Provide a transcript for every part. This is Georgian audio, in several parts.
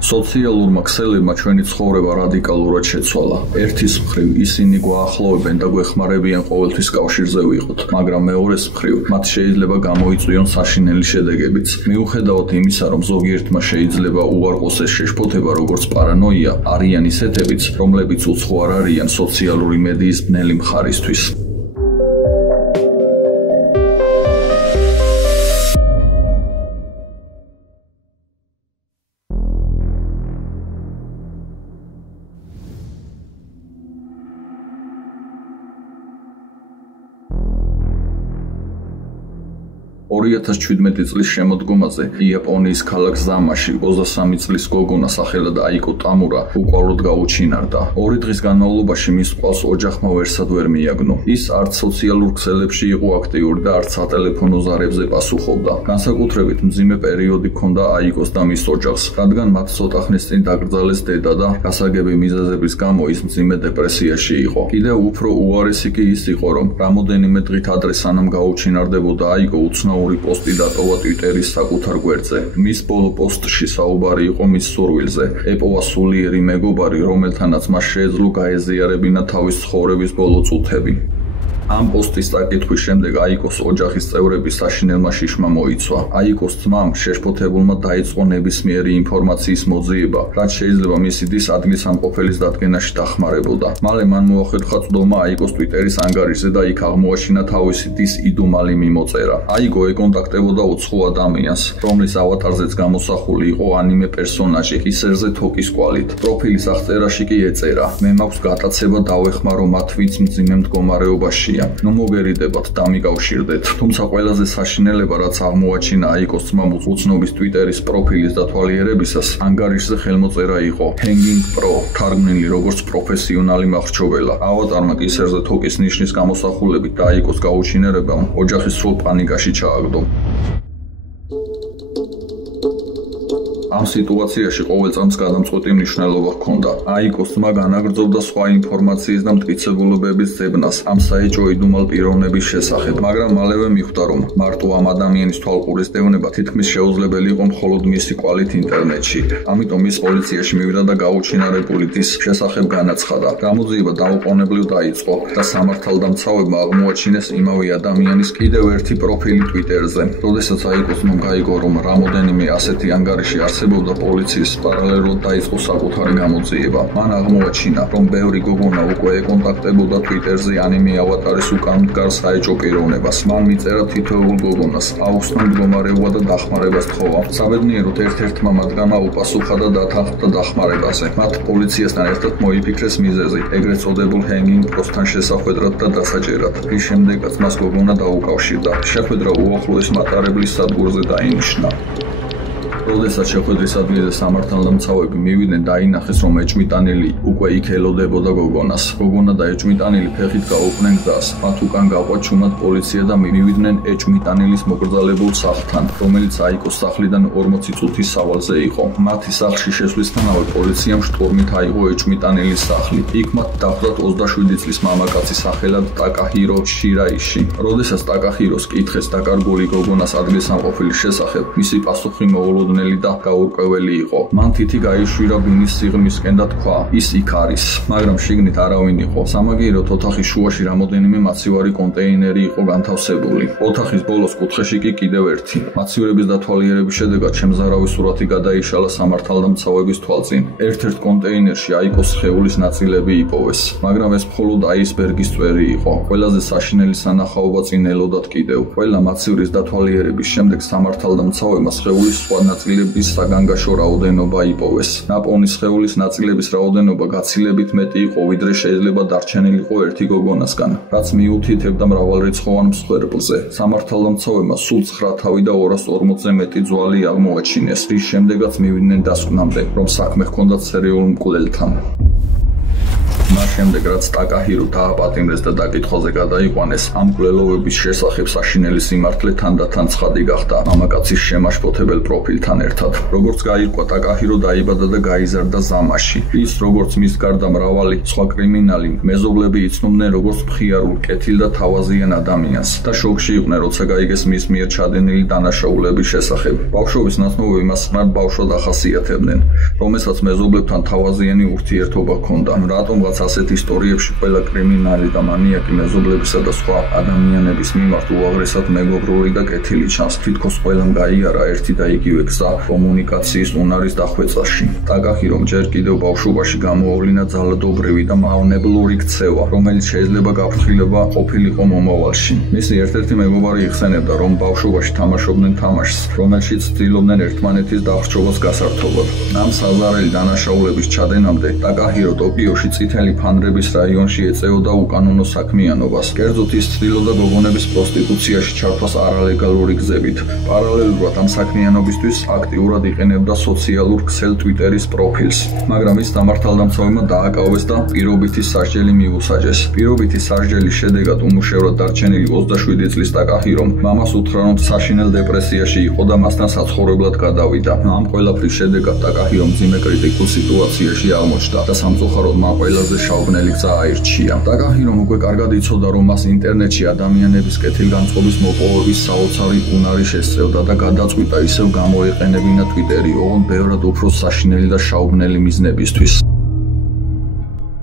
სოციალურმა ქსელებმა ჩვენი ცხოვრება რადიკალურად შეცვალა. ერთის მხრივ ისინი გვაახლოვებენ და გვეხმარებიან ყოველთვის კავშირზე ვიყოთ, მაგრამ მეორეს მხრივ მათ შეიძლება გამოიწვიონ საშინელი შედეგებიც. მიუხედავად იმისა, რომ ზოგიერთმა შეიძლება უარყოს ეს შეშფოთება როგორც პარანოია, არიან ისეთებიც, რომლებიც უცხო არ არიან სოციალური მედიის ბნელი მხარისთვის. წლის შემოდგომაზე იაპონიის ქალაქ ზამაში 23 წლის გოგონა სახელად აიკო ტამურა უკვალოდ გაუჩინარდა. 2 დღის განმავლობაში მის ყვალს ოჯახმა ვერსად ვერ მიაგნო. ის არც სოციალურ ქსელებში იყო აქტიური და არც სატელეფონო ზარებზე პასუხობდა. განსაკუთრებით მძიმე პერიოდი ჰქონდა აიკოს და მის ოჯახს, რადგან მათ ცოტა ხნის წინ დაკრძალეს დედა და გასაგები მიზეზების გამო ის მძიმე დეპრესიაში იყო. კიდევ უფრო უარესი კი ის იყო, რომ რამოდენიმე დღით ადრე სანამ გაუჩინარდებოდა აიკო უცნაური პოსტი დატოვა ტვიტერის საკუთარ გვერდზე. მის ბოლო პოსტში საუბარი იყო მის სურვილზე, ეპოვა სულიერი მეგობარი, რომელთანაც მას შეეძლო გაეზიარებინა თავის ცხოვრების ბოლო წუთები. ამ პოსტის წაკითხვის შემდეგ აიკოს ოჯახის წევრების საშინელმა შიშმა მოიცვა. აიკოს ძმამ შეშფოთებულმა დაიწყო ნებისმიერი ინფორმაციის მოძიება, რაც შეიძლება მისი დის ადგილსამყოფელის დადგენაში დახმარებოდა. მალე მან მოახერხა წვდომა აიკოს ტვიტერის ანგარიშზე და იქ აღმოაჩინა თავისი დის იდუმალი მიმოწერა. აიკო ეკონტაქტებოდა უცხო ადამიანს, რომლის ავატარზეც გამოსახული იყო ანიმე პერსონაჟი ისერზე თოკის კვალით. პროფილის აღწერაში კი ეწერა: მე მაქვს გატაცება დავეხმარო მათ, ვინც მძიმე მდგომარეობაში. ნუ მოგერიდებათ, დამიკავშირდეთ. თუმცა ყველაზე საშინელება, რაც აღმოაჩინა აიკოს ძმამ უცნობის ტვიტერის პროფილის დათვალიერებისას, ანგარიშზე ხელმოწერა იყო Hanging Pro, თარგმნილი როგორც პროფესიონალი მახრჩობელა. ავატარმა კი ისერზე თოკის ნიშნის გამოსახულებით და აიკოს გაუჩინარებამ ოჯახი სრულ პანიკაში ჩააგდო. ამ სიტუაციაში ყოველ წამს გადამწყვეტი მნიშვნელობა ჰქონდა. აიკოს ძმა განაგრძობდა სხვა ინფორმაციის და მტკიცებულებების ძებნას ამ საეჭვო იდუმალ პიროვნების შესახებ, მაგრამ მალევე მიხვდა, რომ მარტო ამ ადამიანის თვალყურის დევნება თითქმის შეუძლებელი იყო მხოლოდ მისი კვალით ინტერნეტში. ამიტომ ის პოლიციაში მივიდა და გაუჩინარებული დის შესახებ განაცხადა. გამოძიება დაუყოვნებლივ დაიწყო და სამართალდამცავებმა აღმოაჩინეს იმავე ადამიანის კიდევ ერთი პროფილი ტვიტერზე. როდესაც აიკოს ძმამ გაიგო, რომ რამოდენიმე ასეთი ანგარიში არსებობდა, პოლიციის პარალელურად დაიწყო საკუთარი გამოძიება. მან აღმოაჩინა, რომ ბევრი გოგონა უკვე ეკონტაქტებოდა ტვიტერზე ანიმე ავატარის უკან მდგარ საეჭვო პიროვნებას. მან მიწერა თითოეულ გოგონას, აუხსნა მდგომარეობა და დახმარებას თხოვა. საბედნიეროდ ერთ-ერთმა მათგანმა უპასუხა და დათანხმდა დახმარებაზე. მათ პოლიციასთან ერთად მოიფიქრეს მიზეზი, ეგრეთ წოდებულ Hanging Pro-სთან შესახვედრად და დასაჭერად. რის შემდეგაც მას გოგონა დაუკავშირდა. შეხვედრა უახლოეს მატარებლის სადგურზე დაინიშნა. როდესაც შეხვედრის ადგილზე სამართალდამცავები მივიდნენ, დაინახეს, რომ ეჭვმიტანილი უკვე იქ ელოდებოდა გოგონას. გოგონა და ეჭვმიტანილი ფეხით გაუყვნენ გზას. მათ უკან გავყვა ჩუმად პოლიცია და მივიდნენ ეჭვმიტანილის მოკრძალებულ სახლთან, რომელიც აიკოს სახლიდან 40 წუთის სავალზე იყო. მათი სახლში შესვლისთანავე პოლიციამ შტურმით აიღო ეჭვმიტანილის სახლი. იქ მათ დახვდათ 27 წლის მამაკაცი სახელად ტაკაჰირო შირაიში. როდესაც ტაკაჰიროს კითხეს დაკარგული გოგონას ადგილსამყოფელის შესახებ, მისი პასუხი მოულოდნელი და გაურკვეველი იყო. მან თითი გაიშვირა ბინის სიღრმისკენ და თქვა: ის იქ არის, მაგრამ შიგნით არავინ იყო. სამაგიეროდ ოთახის შუაში რამოდენიმე მაცივარი კონტეინერი იყო განთავსებული. ოთახის ბოლოს კუთხეში კი კიდევ ერთი. მაცივრების დათვალიერების შედეგად შემზარავი სურათი გადაიშალა სამართალდამცავების თვალწინ. ერთ-ერთ კონტეინერში აიკოს სხეულის ნაწილები იპოვეს, მაგრამ ეს მხოლოდ აისბერგის წვერი იყო. ყველაზე საშინელი სანახაობა წინ ელოდათ კიდევ. ყველა მაცივრის დათვალიერების შემდეგ სამართალდამცავებმა სხეულის სხვა ნაწილების საგანგაშო რაოდენობა იპოვეს. ნაპოვნი სხეულის ნაწილების რაოდენობა გაცილებით მეტი იყო, ვიდრე შეიძლება დარჩენილიყო ერთი გოგონასგან, რაც მიუთითებდა მრავალრიცხოვან მსხვერპლზე. სამართალდამცავებმა სულ 9 თავი და 240-ზე მეტი ძვალი აღმოაჩინეს, რის შემდეგაც მივიდნენ დასკვნამდე, რომ საქმე ჰქონდათ სერიულ მკვლელთან. მას შემდეგ რაც ტაკაჰირო დააპატიმრეს და დაკითხვაზე გადაიყვანეს, ამ მკვლელობების შესახებ საშინელი სიმართლე თანდათან ცხადი გახდა მამაკაცის შემაშფოთებელ პროფილთან ერთად. როგორც გაირკვა, ტაკაჰირო დაიბადა და გაიზარდა ზამაში. ის, როგორც მის გარდა მრავალი სხვა კრიმინალი, მეზობლები იცნობდნენ როგორც მხიარულ, კეთილ და თავაზიან ადამიანს და შოკში იყვნენ, როცა გაიგეს მის მიერ ჩადენილი დანაშაულების შესახებ. ბავშვობის ნაცნობები მას სწრაფად ბავშვად ახასიათებდნენ, რომელსაც მეზობლებთან თავაზიანი ურთიერთობა ჰქონდა. რატომღაც ასეთ ისტორიებში ყველა კრიმინალი და მანიაკი მეზობლებისა და სხვა ადამიანების მიმართ უაღრესად მეგობრული და კეთილი ჩანს. თითქოს ყველამ გაიარა ერთი და იგივე გზა კომუნიკაციის უნარის დახვეწაში. ტაკაჰირომ ჯერ კიდევ ბავშვობაში გამოავლინა ძალადობრივი და მავნებლური ქცევა, რომელიც შეიძლება გაფრთხილება ყოფილიყო მომავალში. მისი ერთ-ერთი მეგობარი იხსენებდა, რომ ბავშვობაში თამაშობდნენ თამაშს, რომელშიც ცდილობდნენ ერთმანეთის დახრჩობას გასართობად. ამ საზარელი დანაშაულების ჩადენამდე ტაკაჰირო ტოკიოში წითელი ფანრების რაიონში ეწეოდა უკანონო საქმიანობას. კერძოდ ის ცდილობდა გოგონების პროსტიტუციაში ჩართვას არალეგალური გზებით. პარალელურად ამ საქმიანობისთვის აქტიურად იყენებდა სოციალურ ქსელ ტვიტერის პროფილს, მაგრამ ის დამართალდამცავებმა დააკავეს და პირობითი სასჯელი მიუსაჯეს. პირობითი სასჯელის შედეგად უმუშევრად დარჩენილი 27 წლის ტაკაჰირომ მამას უთხრა, რომ საშინელ დეპრესიაში იყო და მასთან საცხოვრებლად გადავიდა. ამ ყველაფრის შედეგად ტაკაჰირო მძიმე კრიტიკულ სიტუაციაში აღმოჩნდა და სამწუხაროდ მან ყველაზე შაუბნელი გზა აირჩია. ტაკაჰირომ უკვე კარგად იცოდა, რომ მას ინტერნეტში ადამიანების კეთილგანწყობის მოპოვების საოცარი უნარი შესწევდა და გადაწყვიტა ისევ გამოეყენებინა ტვიტერი ოღონდ ბევრად უფრო საშინელი და შაუბნელი მიზნებისთვის.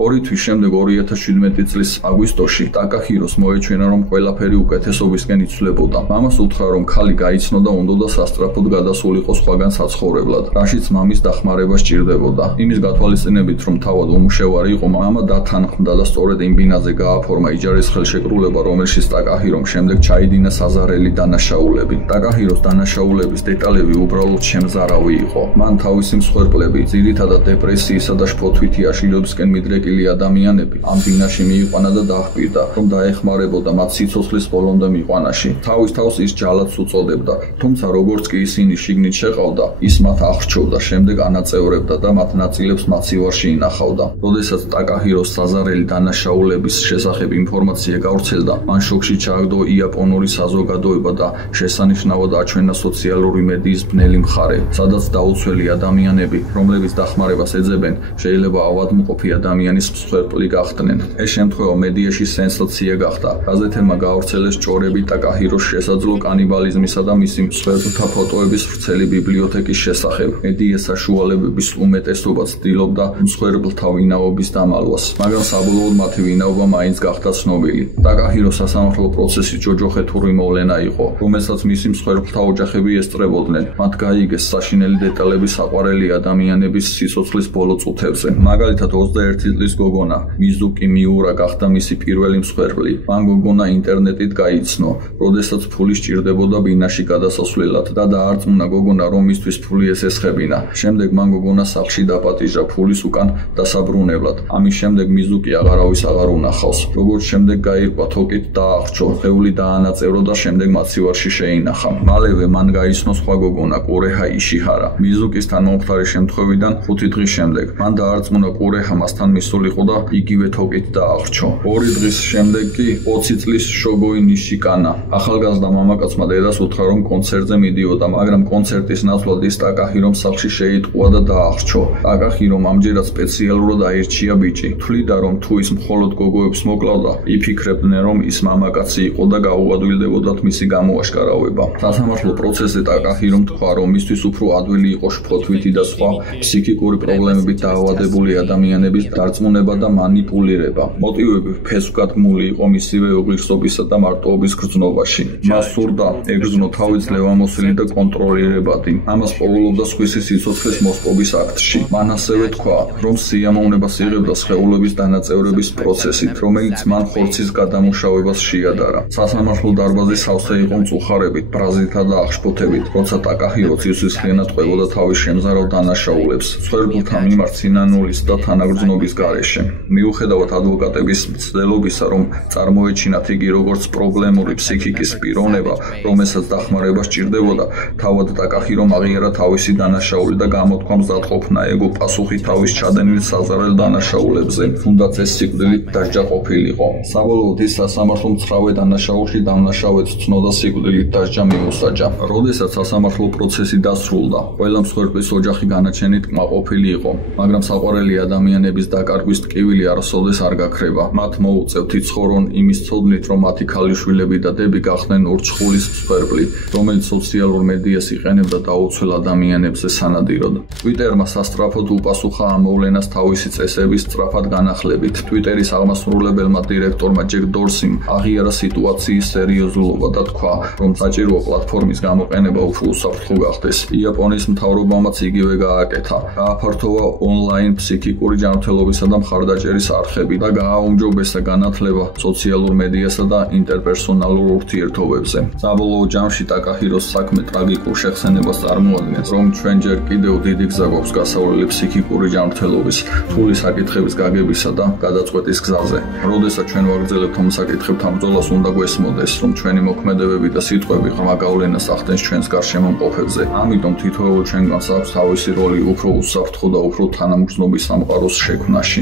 2 თვის შემდეგ 2017 წლის აგვისტოში ტაკაჰიროს მოეჩვენა, რომ ყველაფერი უკეთესობისკენ იცვლებოდა. მამას უთხრა, რომ ქალი გაიცნო და უნდა სასწრაფოდ გადასულიყო სხვაგან საცხოვრებლად, რაშიც მამის დახმარება სჭირდებოდა. იმის გათვალისწინებით, რომ თავად უმუშევარი იყო, მამა დათანხმდა და სწორედ იმ ბინაზე გააფორმა იჯარის ხელშეკრულება, რომელშიც ტაკაჰირომ შემდეგ ჩაიდინა საზარელი დანაშაულები. ტაკაჰიროს დანაშაულების დეტალები უბრალოდ შემზარავი იყო. მან თავისი მსხვერპლები, ძირითადად დეპრესიისა და შფოთვითი აშლილობისკენ მიდრეკილი ადამიანები ამ ბინაში მიიყვანა და დაჰპირდა, რომ დაეხმარებოდა მათ სიცოცხლის ბოლომდე მიყვანაში. თავის თავს ის ჯალათს უწოდებდა, თუმცა როგორც კი ისინი შიგნით შეყავდა, ის მათ აღრჩობდა, შემდეგ ანაწევრებდა და მათ ნაწილებს მაცივარში ინახავდა. როდესაც ტაკაჰიროს საზარელი დანაშაულების შესახებ ინფორმაცია გავრცელდა, მან შოკში ჩააგდო იაპონური საზოგადოება და შესანიშნავად აჩვენა სოციალური მედიის ბნელი მხარე, სადაც დაუცველი ადამიანები, რომლებიც დახმარებას ეძებენ, შეიძლება ავადმყოფი ადამიანის მსხვერპლი გახდნენ. ეს შემთხვევა მედიაში სენსაცია გახდა. გაზეთებმა გაავრცელეს ჭორები ტაკაჰიროს შესაძლო კანიბალიზმისა და მისი მსხვერპლთა ფოტოების ვრცელი ბიბლიოთეკის შესახებ. მედია საშუალებების უმეტესობა ცდილობდა მსხვერპლთა ვინაობის დამალვას, მაგრამ საბოლოოდ მათი ვინაობა მაინც გახდა ცნობილი. ტაკაჰიროს სასამართლო პროცესი ჯოჯოხეთური მოვლენა იყო, რომელსაც მისი მსხვერპლთა ოჯახები ესწრებოდნენ. მათ გაიგეს საშინელი დეტალები საყვარელი ადამიანების სიცოცხლის ბოლო წუთებზე. მაგალითად 21 წლის გოგონა მიზუკი მიურა გახდა მისი პირველი მსხვერპლი. მან გოგონა ინტერნეტით გაიცნო, როდესაც ფული სჭირდებოდა ბინაში გადასასვლელად და დაარწმუნა გოგონა, რომ მისთვის ფული ესესხებინა. შემდეგ მან გოგონა სახლში დაპატიჟა ფულის უკან დასაბრუნებლად. ამის შემდეგ მიზუკი აღარავის აღარ უნახავს. როგორც შემდეგ გაირკვა, თოკით დაახრჩო, ხეული დაანაწევრო და შემდეგ მაცივარში შეინახა. მალევე მან გაიცნო სხვა გოგონა კურეჰა იშიჰარა. მიზუკისთან მომხდარი შემთხვევიდან 5 დღის შემდეგ მან დაარწმუნა კურეჰა მასთან მისულიყო და იგივე თოკით დაახრჩო. 2 დღის შემდეგ კი 20 წლის შოგოი ნიშიკანა ახალგაზრდა მამაკაცმა დედას უთხრა, რომ კონცერტზე მიდიოდა, მაგრამ კონცერტის ნაცვლად ის ტაკაჰირომ სახლში შეიტყუა და დაახრჩო. ტაკაჰირომ ამჯერად სპეციალურად აირჩია ბიჭი. თვლიდა, რომ თუ ის მხოლოდ გოგოებს მოკლავდა, იფიქრებდნენ, რომ ის მამაკაცი იყო და გაუადვილდებოდათ მისი გამოაშკარავება. სასამართლო პროცესზე ტაკაჰირომ თქვა, რომ მისთვის უფრო ადვილი იყო შფოთვითი და სხვა ფსიქიკური პრობლემებით დაავადებული ადამიანების დარწმუნება და მანიპულირება. მოტივები ფესვგადგმული იყო მისივე უღირსობისა და მარტოობის გრძნობაში. მას სურდა ეგრძნო თავი ძლევამოსილი და კონტროლირებადი. ამას პოულობდა სხვისი სიცოცხლის მოსპობის აქტში. მან ასევე თქვა, რომ სიამოვნებას იღებდა სხეულების დანაწევრების პროცესით, რომელიც მან ხორცის გადამუშავებას შეადარა. სასამართლო დარბაზი სავსე იყო მწუხარებით, ბრაზილთა და აღშფოთებით, როცა ტაკაჰირო ცისისხლიანად ყვებოდა თავის შემზარავ დანაშაულებს. მსხვერპლთა მიმართ სინანულის და თანაგრძნობის გარეშე. მიუხედავად ადვოკატების მცდელობისა, რომ წარმოეჩინათ იგი როგორც პრობლემური ფსიქიკის პიროვნება, რომელსაც დახმარება სჭირდებოდა, თავად დაკახი რომ აღიარა თავისი დანაშაული და გამოთქვა მზადყოფნა ეგო პასუხი თავის ჩადენილ საზარელ დანაშაულებზე, თუნდაც ეს სიკვდილით დასჯა ყოფილიყო. საბოლოოდ ის სასამართლო მცხრავე დანაშაულში დამნაშავედ ცნოდა სიკვდილით დასჯა მიუსაჯა. როდესაც სასამართლო პროცესი დასრულდა, ყველა მსხვერპლის ოჯახი განაჩენით კმაყოფილი იყო, მაგრამ საყვარელი ადამიანების დაკარგვის ტკივილი არასოდეს არ გაქრება. მათ მოუწევთ იცხოვრონ იმის ცოდნით, რომ მათი ქალიშვილები და დები გახდნენ ორჩხულის მსხვერპლი, რომელიც სოციალურ მედიას იყენებდა დაუცველ ადამიანებზე სანადიროდ. ტვიტერმა სასწრაფოდ უპასუხა ამ მოვლენას თავისი წესების სწრაფად განახლებით. ტვიტერის აღმასრულებელმა დირექტორმა ჯეკ დორსიმ აღიარა სიტუაციის სერიოზულობა და თქვა, რომ საჭიროა პლატფორმის გამოყენება უფრო უსაფრთხო გახდეს. იაპონიის მთავრობამაც იგივე გააკეთა. გააფართოვა ონლაინ ფსიქიკური ჯანმრთელობისა და მხარდაჭერის არხები და გააუმჯობესა განათლება სოციალურ მედიასა და ინტერპერსონალურ ურთიერთობებზე. საბოლოო ჯამში ტაკაჰიროს საქმე ტრაგიკულ შეხსენებას წარმოადგენს, რომ ჩვენ ჯერ კიდევ დიდი გზა გვაქვს გასავლელი ფსიქიკური ჯანმრთელობის, რთული საკითხების გაგებისა და გადაწყვეტის გზაზე. როდესაც ჩვენ ვაგრძელებთ ამ საკითხებთან ბრძოლას, უნდა გვესმოდეს, რომ ჩვენი მოქმედებები და სიტყვები ღრმა გავლენას ახდენს ჩვენს გარშემო მყოფებზე. ამიტომ თითოეულ ჩვენგანს აქვს თავისი როლი უფრო უსაფრთხო და უფრო თანამგრძნობი სამყაროს შექმნაში.